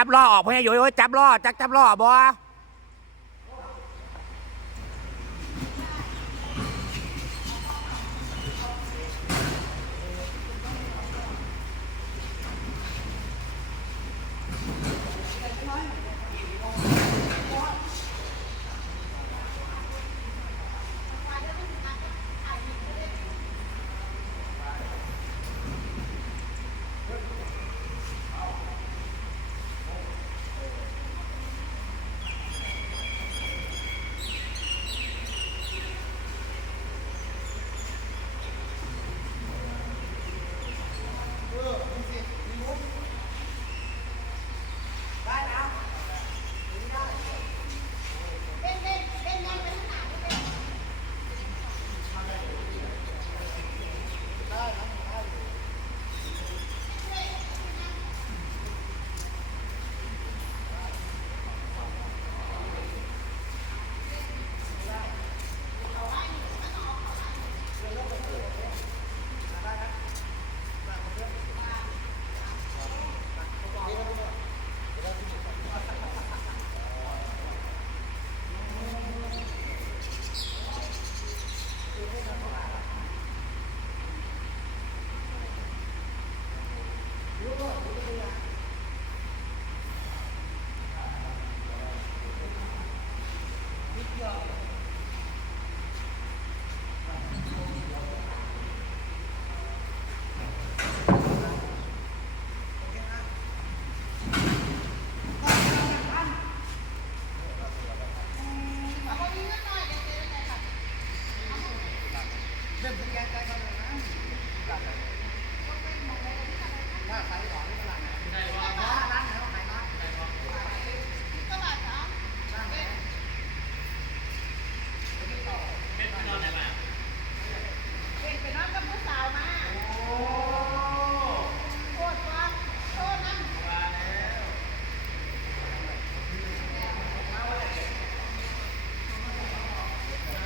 จับล้อออกพ่อใหญ่โยโย่จับล้อจักจับล้อบ่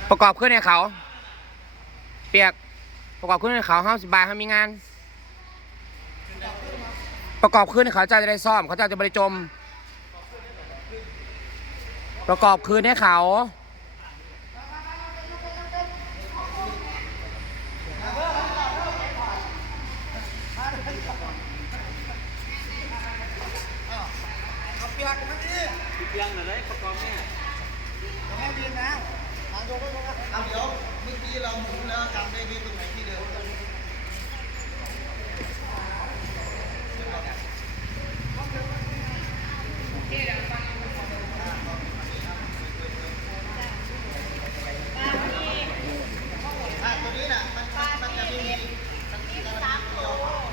ประกอบขึ้นในเขา ปียก ประกอบขึ้นในเขาห้าสิบายเขามีงาน ประกอบขึ้นในเขาเจ้าจะได้ซ่อม เขาเจ้าจะบริจม ประกอบคืนให้เขาเอาเปียกมาดิเพียงหน่อยเลยประกอบเนี่ยแม่บินนะทางโยกก็ เอาเดี๋ยวเมื่อกี้เราหมุนแล้วจำได้ที่ตรงไหนที่เดิม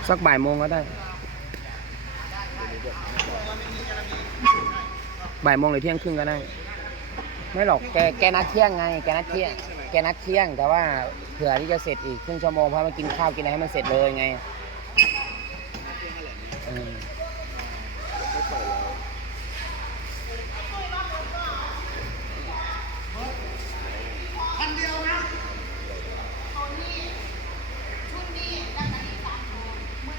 สักบ่ายโมงก็ได้ บ่ายโมงหรือเที่ยงครึ่งก็ได้ ไม่หรอกแกแกนัดเที่ยงไง แกนัดเที่ยง แกนัดเที่ยง แต่ว่าเผื่อที่จะเสร็จอีกครึ่งชั่วโมงเพราะมันกินข้าวกินอะไรให้มันเสร็จเลยไงเออ คันเดียวนะ ตัวนี้ชุดนี้แล้วก็นี่สามตัว ไม่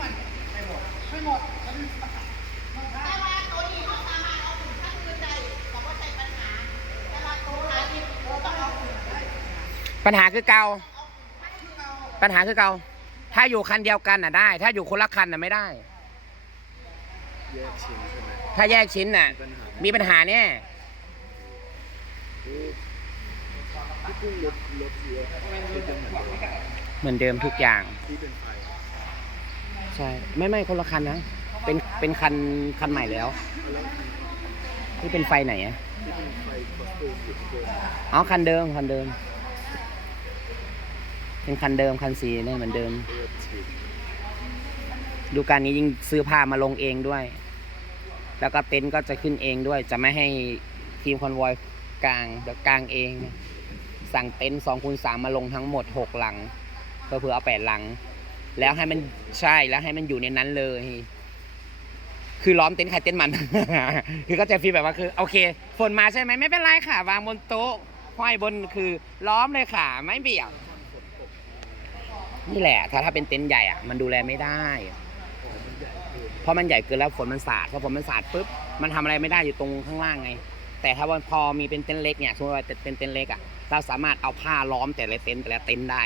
มันไม่หมดไม่หมดมันมัน แต่ว่าตัวนี้เขาสามารถเอาถึงขั้นคืนได้แต่ว่าใช้ปัญหา แต่ว่าตัวหาที่ต้องเอาถึงได้ ปัญหาคือเก่าปัญหาคือเก่าถ้าอยู่คันเดียวกันน่ะได้ ถ้าอยู่คนละคันน่ะไม่ได้ แยกชิ้นใช่ไหมถ้าแยกชิ้นน่ะมีปัญหาเนี่ยที่พุ่งรถรถเยอะเป็นเหมือนเดิมเหมือนเดิมทุกอย่าง ที่เป็นไฟใช่ ไม่ไม่คนละคันนะ เป็นเป็นคันคันใหม่แล้ว แล้วนี่เป็นไฟไหนอะที่เป็นไฟคอสตูมอยู่ที่เดิมอ๋อคันเดิมคันเดิม เป็นคันเดิมคันสีนี่เหมือนเดิม ดูการนี้ยิ่งซื้อผ้ามาลงเองด้วย แล้วก็เต็นท์ก็จะขึ้นเองด้วย จะไม่ให้ทีมคอนวอยกลางเดี๋ยวกลางเอง สั่งเต็นท์สองคูณสามมาลงทั้งหมดหกหลังเพื่อเผื่อเอาแปดหลัง แล้วให้มันใช่แล้วให้มันอยู่ในนั้นเลย คือล้อมเต็นท์ใครเต็นท์มัน คือก็จะฟีลแบบว่าคือโอเคฝนมาใช่ไหมไม่เป็นไรค่ะ วางบนโต๊ะห้อยบนคือล้อมเลยค่ะ ไม่เบี่ยง นี่แหละ ถ้าถ้าเป็นเต็นท์ใหญ่อะมันดูแลไม่ได้ เพราะมันใหญ่เกินแล้วฝนมันสาดพอฝนมันสาดปุ๊บมันทำอะไรไม่ได้อยู่ตรงข้างล่างไง แต่ถ้าว่าพอมีเป็นเต็นท์เล็กเนี่ยสมมติว่าเป็นเต็นท์เล็กอะเราสามารถเอาผ้าล้อมแต่ละเต็นท์แต่ละเต็นท์ได้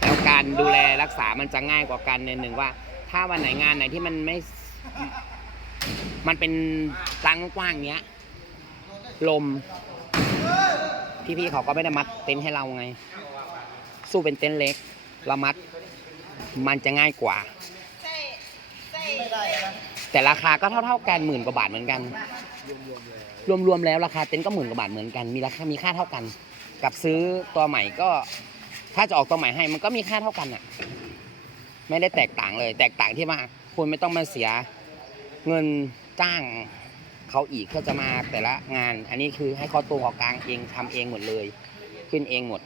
แล้วการดูแลรักษามันจะง่ายกว่ากันในหนึ่งว่า ถ้าวันไหนงานไหนที่มันไม่ มันเป็นตังกว้างเงี้ย ลมพี่ๆเขาก็ไม่ได้มัดเต็นท์ให้เราไง สู้เป็นเต็นท์เล็กเรามัด มันจะง่ายกว่า แต่ราคาก็เท่าๆกันหมื่นกว่าบาทเหมือนกัน รวมๆแล้วราคาเต็นท์ก็หมื่นกว่าบาทเหมือนกัน มีราคามีค่าเท่ากัน กับซื้อตัวใหม่ก็ถ้าจะออกตัวใหม่ให้มันก็มีค่าเท่ากันอะ ไม่ได้แตกต่างเลย แตกต่างที่ว่าคุณไม่ต้องมาเสียเงินจ้างเขาอีกเพื่อจะมาแต่ละงาน อันนี้คือให้เขาตัวเขากลางเองทำเองหมดเลย ขึ้นเองหมด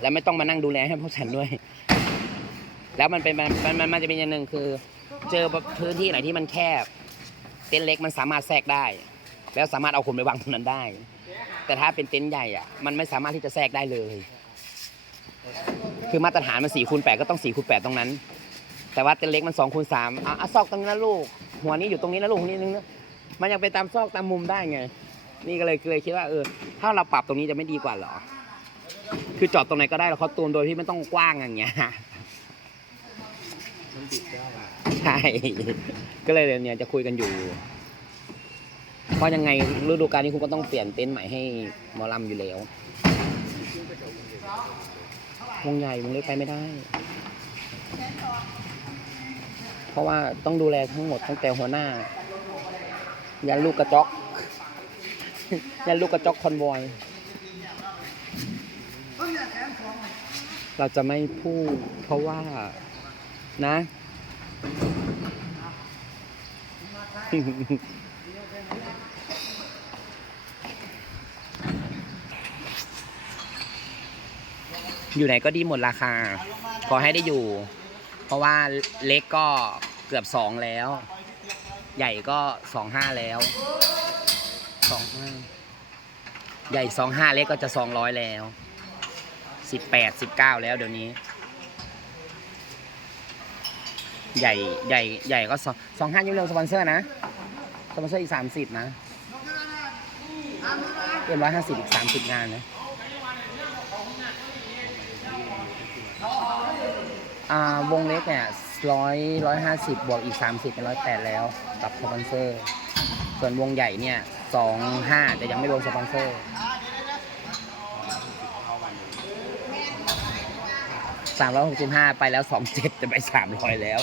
แล้วไม่ต้องมานั่งดูแลให้พวกฉันด้วย แล้วมันเป็นมันมันมันจะเป็นอย่างหนึ่งคือ เจอพื้นที่ไหนที่มันแคบ เต็นท์เล็กมันสามารถแทรกได้ แล้วสามารถเอาคนไปวางตรงนั้นได้ แต่ถ้าเป็นเต็นท์ใหญ่อะ มันไม่สามารถที่จะแทรกได้เลย คือมาตรฐานมันสี่คูณแปดก็ต้องสี่คูณแปดตรงนั้น แต่ว่าเต็นท์เล็กมันสองคูณสามอะอซอกตรงนี้นะลูก หัวนี้อยู่ตรงนี้นะลูกนี้นึงนะมันยังไปตามซอกตามมุมได้ไง นี่ก็เลยเลยคิดว่าเออ ถ้าเราปรับตรงนี้จะไม่ดีกว่าหรอ คือจอดตรงไหนก็ได้แล้วเขาตูนโดยที่ไม่ต้องกว้างอย่างเงี้ยมันบิดได้ใช่ ก็เลยเนี่ยจะคุยกันอยู่ เพราะยังไงฤดูกาลนี้คุณก็ต้องเปลี่ยนเต็นท์ใหม่ให้หมอลำอยู่แล้ววงใหญ่วงเล็กไปไม่ได้ เพราะว่าต้องดูแลทั้งหมดตั้งแต่หัวหน้า ยันลูกกระจอก ยันลูกกระจอกคอนวอย เราจะไม่พูดเพราะว่านะ อยู่ไหนก็ดีหมดราคา ขอให้ได้อยู่ เพราะว่าเล็กก็เกือบสองแล้ว ใหญ่ก็สองห้าแล้วสองห้าใหญ่สองห้าเล็กก็จะสองร้อยแล้ว สิบแปดสิบเก้าแล้วเดี๋ยวนี้ ใหญ่ใหญ่ใหญ่ก็สองสองห้ายุ่งเรื่องสปอนเซอร์นะ สปอนเซอร์อีกสามสิบนะเอ็มร้อยห้าสิบอีกสามสิบงานนะอ่าวงเล็กเนี่ยร้อยร้อยห้าสิบบวกอีกสามสิบเป็นร้อยแปดแล้วกับสปอนเซอร์ ส่วนวงใหญ่เนี่ยสองห้าแต่ยังไม่รวมสปอนเซอร์ สามร้อยหกสิบห้าไปแล้วสองเจ็ดจะไปสามร้อยแล้ว